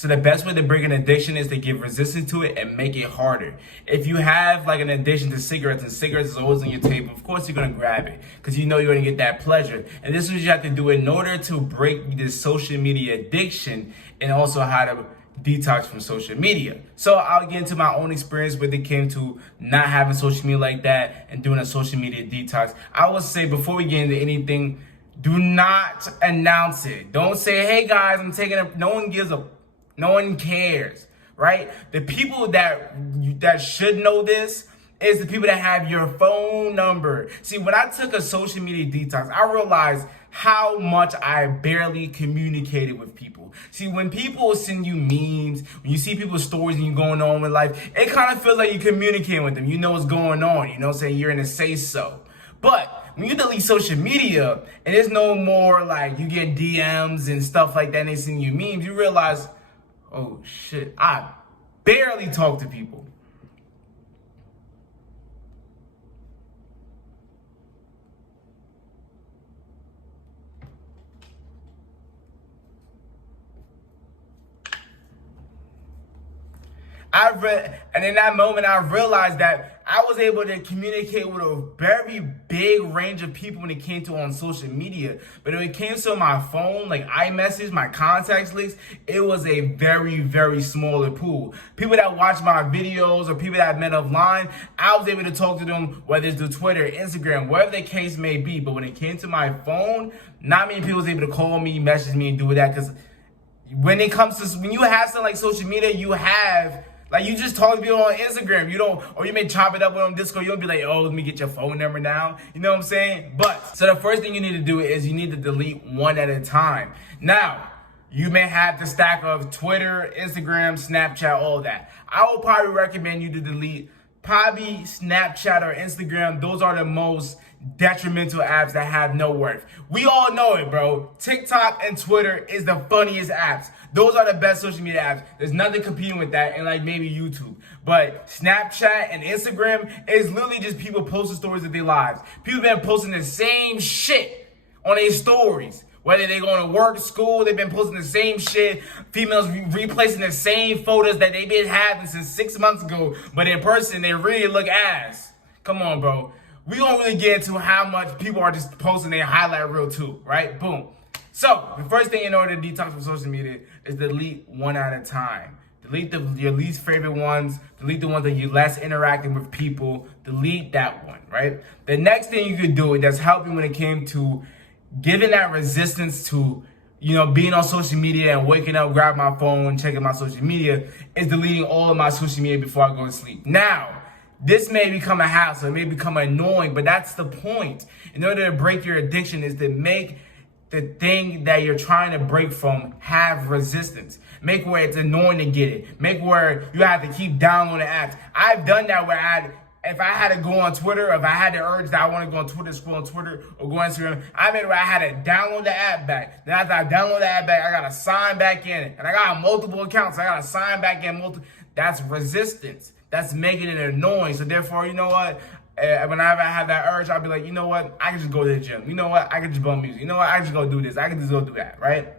So the best way to break an addiction is to give resistance to it and make it harder. If you have like an addiction to cigarettes and cigarettes is always on your table, of course you're going to grab it because you know you're going to get that pleasure. And this is what you have to do in order to break this social media addiction and also how to detox from social media. So I'll get into my own experience when it came to not having social media like that and doing a social media detox. I would say before we get into anything, do not announce it. Don't say, hey guys, I'm taking a, no one cares, right? The people that should know this is the people that have your phone number. See, when I took a social media detox, I realized how much I barely communicated with people. See, when people send you memes, when you see people's stories and you're going on with life, it kind of feels like you're communicating with them. You know what's going on, you know what I'm saying? You're in a say-so. But when you delete social media and there's no more like you get DMs and stuff like that and they send you memes, you realize, oh shit, I barely talk to people. And in that moment, I realized that I was able to communicate with a very big range of people when it came to on social media. But when it came to my phone, like iMessage, my contacts list, it was a very, very smaller pool. People that watch my videos or people that I met offline, I was able to talk to them, whether it's through Twitter, Instagram, wherever the case may be. But when it came to my phone, not many people was able to call me, message me, and do that. Because when it comes to, when you have something like social media, you have, like, you just talk to people on Instagram. You don't, or you may chop it up on Discord. You don't be like, oh, let me get your phone number now. You know what I'm saying? But, so the first thing you need to do is you need to delete one at a time. Now, you may have the stack of Twitter, Instagram, Snapchat, all that. I would probably recommend you to delete probably Snapchat or Instagram. Those are the most detrimental apps that have no worth. We all know it, bro. TikTok and Twitter is the funniest apps. Those are the best social media apps. There's nothing competing with that, and like maybe YouTube. But Snapchat and Instagram is literally just people posting stories of their lives. People been posting the same shit on their stories. Whether they're going to work, school, they've been posting the same shit. Females replacing the same photos that they've been having since 6 months ago. But in person, they really look ass. Come on, bro. We don't really get into how much people are just posting their highlight reel too, right? Boom. So, the first thing in order to detox from social media is delete one at a time. Delete your least favorite ones. Delete the ones that you're less interacting with people. Delete that one, right? The next thing you could do that's helping when it came to giving that resistance to, you know, being on social media and waking up, grabbing my phone, checking my social media, is deleting all of my social media before I go to sleep. Now, this may become a hassle, it may become annoying, but that's the point. In order to break your addiction is to make the thing that you're trying to break from have resistance. Make where it's annoying to get it. Make where you have to keep downloading apps. I've done that where if I had to go on Twitter, if I had the urge that I want to go on Twitter, scroll on Twitter, or go on Instagram, I made it where I had to download the app back. Then after I download the app back, I got to sign back in. And I got multiple accounts. I got to sign back in. That's resistance. That's making it annoying. So therefore, you know what? Whenever I have that urge, I'll be like, you know what? I can just go to the gym. You know what? I can just bump music. You know what? I can just go do this. I can just go do that, right?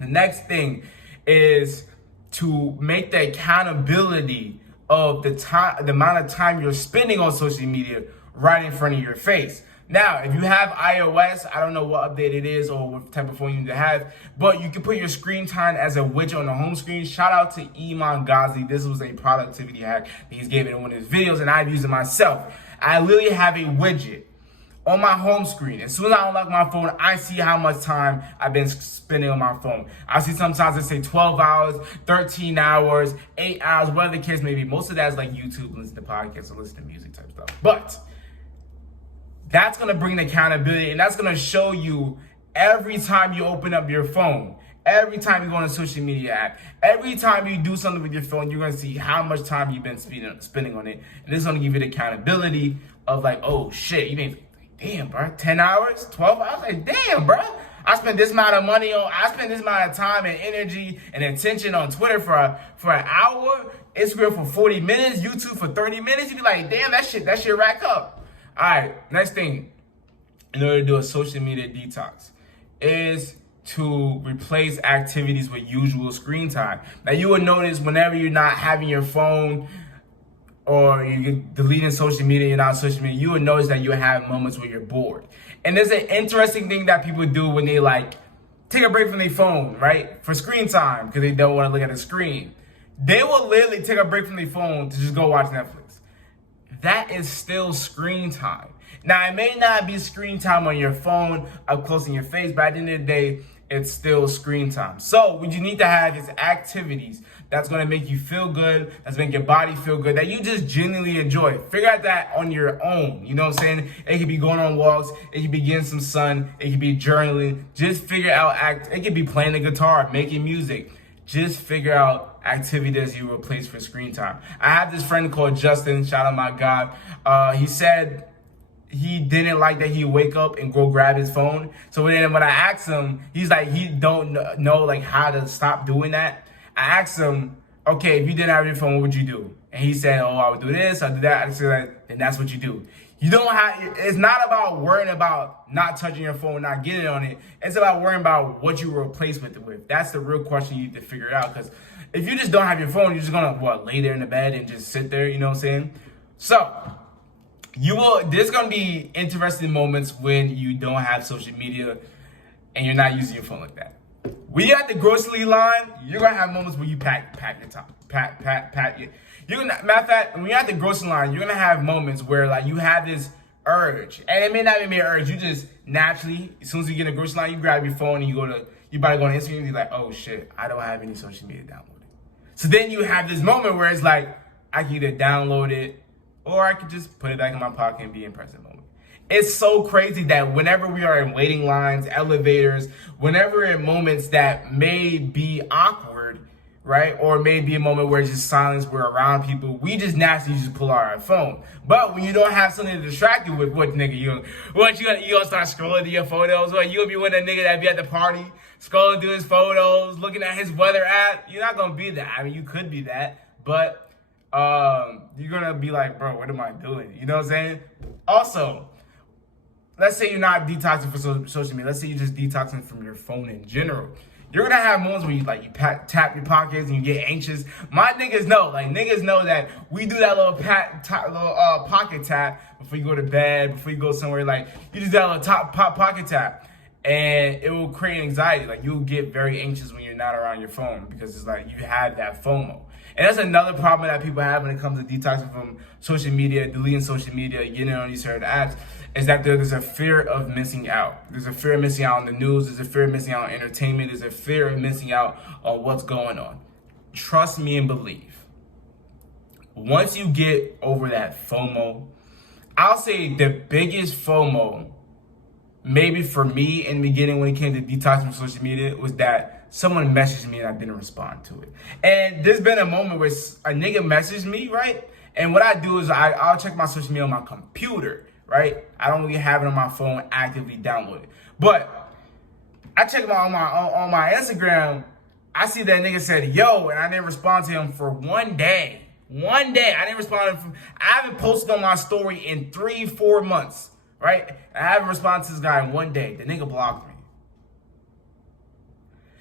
The next thing is to make the accountability of the time, the amount of time you're spending on social media right in front of your face. Now, if you have iOS, I don't know what update it is or what type of phone you need to have, but you can put your screen time as a widget on the home screen. Shout out to Iman Ghazi. This was a productivity hack that he's given in one of his videos, and I've used it myself. I literally have a widget on my home screen. As soon as I unlock my phone, I see how much time I've been spending on my phone. I see sometimes they say 12 hours, 13 hours, 8 hours, whatever the case may be. Most of that is like YouTube, listen to podcasts, or listen to music type stuff. But that's going to bring accountability, and that's going to show you every time you open up your phone, every time you go on a social media app, every time you do something with your phone, you're going to see how much time you've been spending on it. And this is going to give you the accountability of like, oh shit, you been, damn, bro, 10 hours, 12 hours? Like, damn, bro, I spent this amount of money on, I spent this amount of time and energy and attention on Twitter for an hour, Instagram for 40 minutes, YouTube for 30 minutes. You'd be like, damn, that shit rack up. All right, next thing, in order to do a social media detox, is to replace activities with usual screen time. Now you will notice whenever you're not having your phone or you're deleting social media, you're not on social media, you will notice that you have moments where you're bored. And there's an interesting thing that people do when they like take a break from their phone, right? For screen time, because they don't want to look at the screen. They will literally take a break from their phone to just go watch Netflix. That is still screen time. Now, it may not be screen time on your phone up close in your face, but at the end of the day, it's still screen time. So what you need to have is activities that's going to make you feel good, that's going to make your body feel good, that you just genuinely enjoy. Figure out that on your own. You know what I'm saying? It could be going on walks. It could be getting some sun. It could be journaling. Just figure out, it could be playing the guitar, making music. Just figure out activities you replace for screen time. I have this friend called Justin, shout out my God. He said he didn't like that he wake up and go grab his phone. So then when I asked him, he's like, he don't know like how to stop doing that. I asked him, okay, if you didn't have your phone, what would you do? And he said, oh, I would do this, I do that. I said, then that's what you do. You don't have, it's not about worrying about not touching your phone, not getting on it. It's about worrying about what you replace it with. That's the real question you need to figure out. Because if you just don't have your phone, you're just gonna, lay there in the bed and just sit there, you know what I'm saying? So, there's gonna be interesting moments when you don't have social media and you're not using your phone like that. When you're at the grocery line, you're gonna have moments where you pat your top, you're gonna, matter of fact, when you're at the grocery line, you're gonna have moments where like you have this urge, and it may not even be an urge. You just naturally, as soon as you get in the grocery line, you grab your phone and you about to go on Instagram, and you're like, oh shit, I don't have any social media downloaded. So then you have this moment where it's like, I can either download it or I could just put it back in my pocket and be in present moment. It's so crazy that whenever we are in waiting lines, elevators, whenever in moments that may be awkward, right? Or maybe a moment where it's just silence, we're around people, we just naturally just pull out our phone. But when you don't have something to distract you with, what nigga, you gonna start scrolling through your photos? What, you gonna be with a nigga that be at the party, scrolling through his photos, looking at his weather app? You're not gonna be that. I mean, you could be that, but you're gonna be like, bro, what am I doing? You know what I'm saying? Also, let's say you're not detoxing for social media. Let's say you're just detoxing from your phone in general. You're gonna have moments where you tap your pockets and you get anxious. My niggas know, that we do that little pocket tap before you go to bed, before you go somewhere. Like you just do that little pocket tap, and it will create anxiety. Like you'll get very anxious when you're not around your phone because it's like you have that FOMO. And that's another problem that people have when it comes to detoxing from social media, deleting social media, getting on these certain apps, is that there's a fear of missing out. There's a fear of missing out on the news. There's a fear of missing out on entertainment. There's a fear of missing out on what's going on. Trust me and believe. Once you get over that FOMO, I'll say the biggest FOMO, maybe for me in the beginning when it came to detoxing from social media, was that someone messaged me and I didn't respond to it. And there's been a moment where a nigga messaged me, right? And what I do is I'll check my social media on my computer, right? I don't really have it on my phone actively downloaded. But I check it on my Instagram. I see that nigga said, yo, and I didn't respond to him for one day. One day. I didn't respond to him. I haven't posted on my story in 3-4 months, right? I haven't responded to this guy in one day. The nigga blocked me.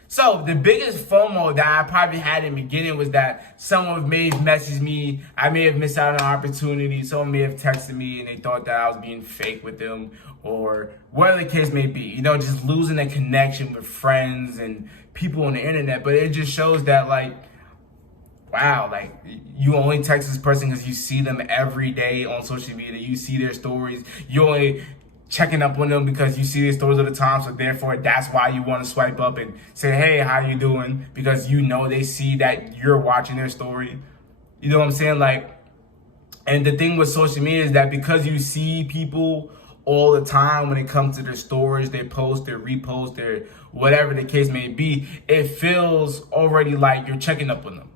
So the biggest FOMO that I probably had in the beginning was that someone may have messaged me. I may have missed out on an opportunity. Someone may have texted me and they thought that I was being fake with them or whatever the case may be. You know, just losing a connection with friends and people on the internet. But it just shows that, like, wow, like you only text this person because you see them every day on social media. You see their stories. You only checking up on them because you see their stories all the time, so therefore that's why you want to swipe up and say, hey, how you doing? Because you know they see that you're watching their story. You know what I'm saying? Like, and the thing with social media is that because you see people all the time when it comes to their stories, their posts, their reposts, their whatever the case may be, it feels already like you're checking up on them.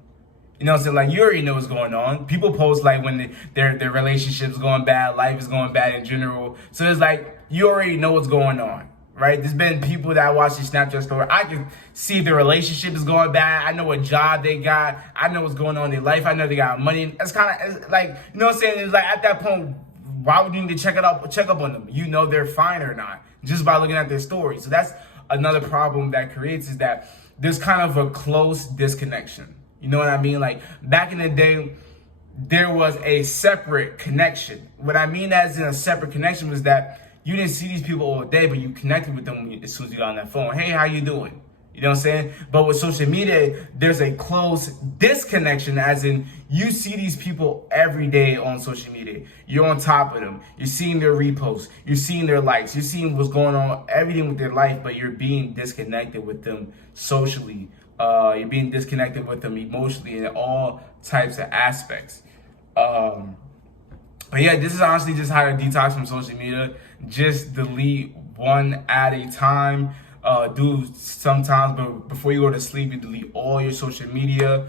You know what I'm saying? Like, you already know what's going on. People post, like, when their relationship's going bad, life is going bad in general. So it's like, you already know what's going on, right? There's been people that watch the Snapchat story. I can see if their relationship is going bad. I know what job they got. I know what's going on in their life. I know they got money. It's kind of like, you know what I'm saying? It's like, at that point, why would you need to check up on them? You know they're fine or not just by looking at their story. So that's another problem that creates is that there's kind of a close disconnection. You know what I mean? Like back in the day, there was a separate connection. What I mean as in a separate connection was that you didn't see these people all day, but you connected with them as soon as you got on that phone. Hey, how you doing? You know what I'm saying? But with social media, there's a close disconnection, as in you see these people every day on social media. You're on top of them. You're seeing their reposts. You're seeing their likes. You're seeing what's going on, everything with their life, but you're being disconnected with them socially. You're being disconnected with them emotionally in all types of aspects. But yeah, this is honestly just how to detox from social media. Just delete one at a time. Do sometimes, but before you go to sleep, you delete all your social media.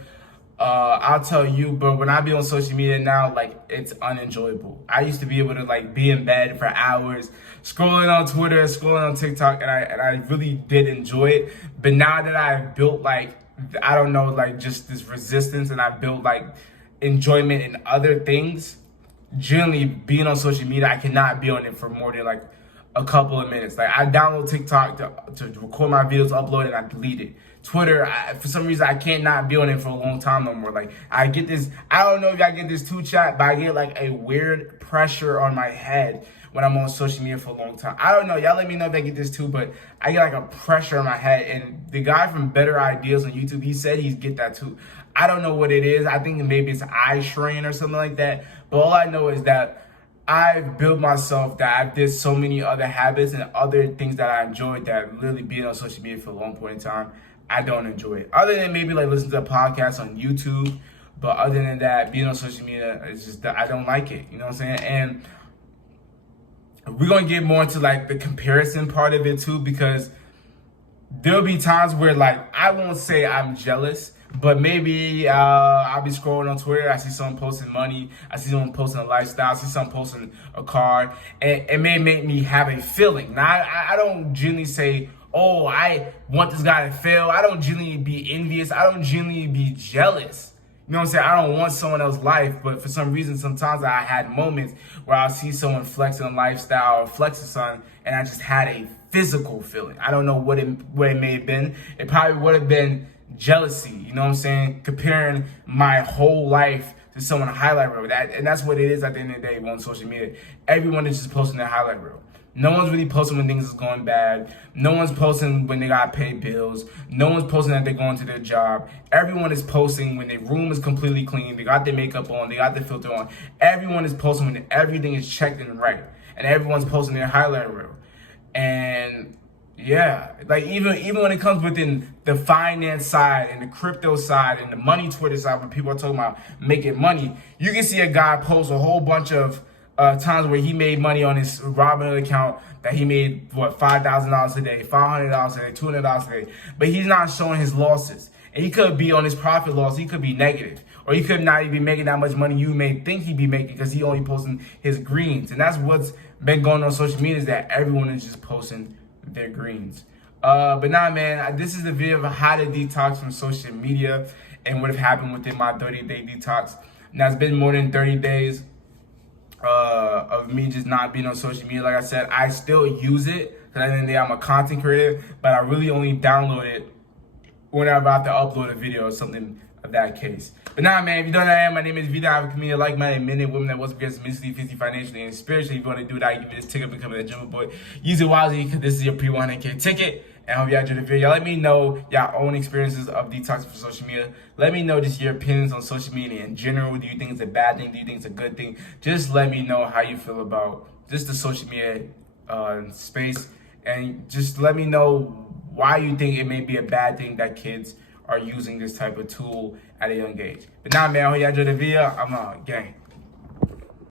I'll tell you, but when I be on social media now, like, it's unenjoyable. I used to be able to like be in bed for hours, scrolling on Twitter, scrolling on TikTok, and I really did enjoy it. But now that I've built like, I don't know, like just this resistance, and I've built like enjoyment in other things, generally being on social media, I cannot be on it for more than like a couple of minutes. Like I download TikTok to record my videos, upload it, and I delete it. Twitter, for some reason, I can't not be on it for a long time no more. Like I get this, I don't know if I get this too, chat, but I get like a weird pressure on my head when I'm on social media for a long time. I don't know, y'all let me know if I get this too, but I get like a pressure on my head. And the guy from Better Ideas on YouTube, he said he's get that too. I don't know what it is. I think maybe it's eye strain or something like that. But all I know is that I've built myself, that I did so many other habits and other things that I enjoyed, that literally being on social media for a long point in time, I don't enjoy it. Other than maybe like listening to a podcast on YouTube, but other than that, being on social media, it's just that I don't like it. You know what I'm saying? And we're going to get more into like the comparison part of it too, because there'll be times where like, I won't say I'm jealous, but maybe I'll be scrolling on Twitter. I see someone posting money. I see someone posting a lifestyle. I see someone posting a car. And it may make me have a feeling. Now, I don't generally say, oh, I want this guy to fail. I don't generally be envious. I don't generally be jealous. You know what I'm saying? I don't want someone else's life. But for some reason, sometimes I had moments where I'll see someone flexing a lifestyle or flexing something, and I just had a physical feeling. I don't know what it may have been. It probably would have been jealousy, you know what I'm saying? Comparing my whole life to someone highlight reel. And that's what it is at the end of the day on social media. Everyone is just posting their highlight reel. No one's really posting when things is going bad. No one's posting when they gotta pay bills. No one's posting that they're going to their job. Everyone is posting when their room is completely clean. They got their makeup on. They got their filter on. Everyone is posting when everything is checked and right. And everyone's posting their highlight reel. And yeah, like even when it comes within the finance side and the crypto side and the money Twitter side, when people are talking about making money, you can see a guy post a whole bunch of times where he made money on his Robinhood account, that he made $5,000 a day, $500 a day, $200 a day, but he's not showing his losses. And he could be on his profit loss, he could be negative, or he could not even be making that much money you may think he'd be making, because he only posting his greens. And that's what's been going on social media, is that everyone is just posting their greens. But nah, man, this is a video of how to detox from social media and what have happened within my 30-day detox. Now, it's been more than 30 days of me just not being on social media. Like I said, I still use it, because at the end of the day, I'm a content creator, but I really only download it whenever I have to upload a video or something of that case. But nah, man, if you don't know who I am, my name is vDunkk. I'm a comedian, like-minded men and women that was against mentally, physically, financially, and spiritually. If you want to do that, give me this ticket, becoming a gym boy. Use it wisely, because this is your pre-100K ticket. And I hope y'all enjoyed the video. Y'all let me know y'all own experiences of detox for social media. Let me know just your opinions on social media in general. Do you think it's a bad thing? Do you think it's a good thing? Just let me know how you feel about just the social media space. And just let me know why you think it may be a bad thing that kids are using this type of tool at a young age. But nah, man, I hope y'all enjoyed the video. I'm out. Gang.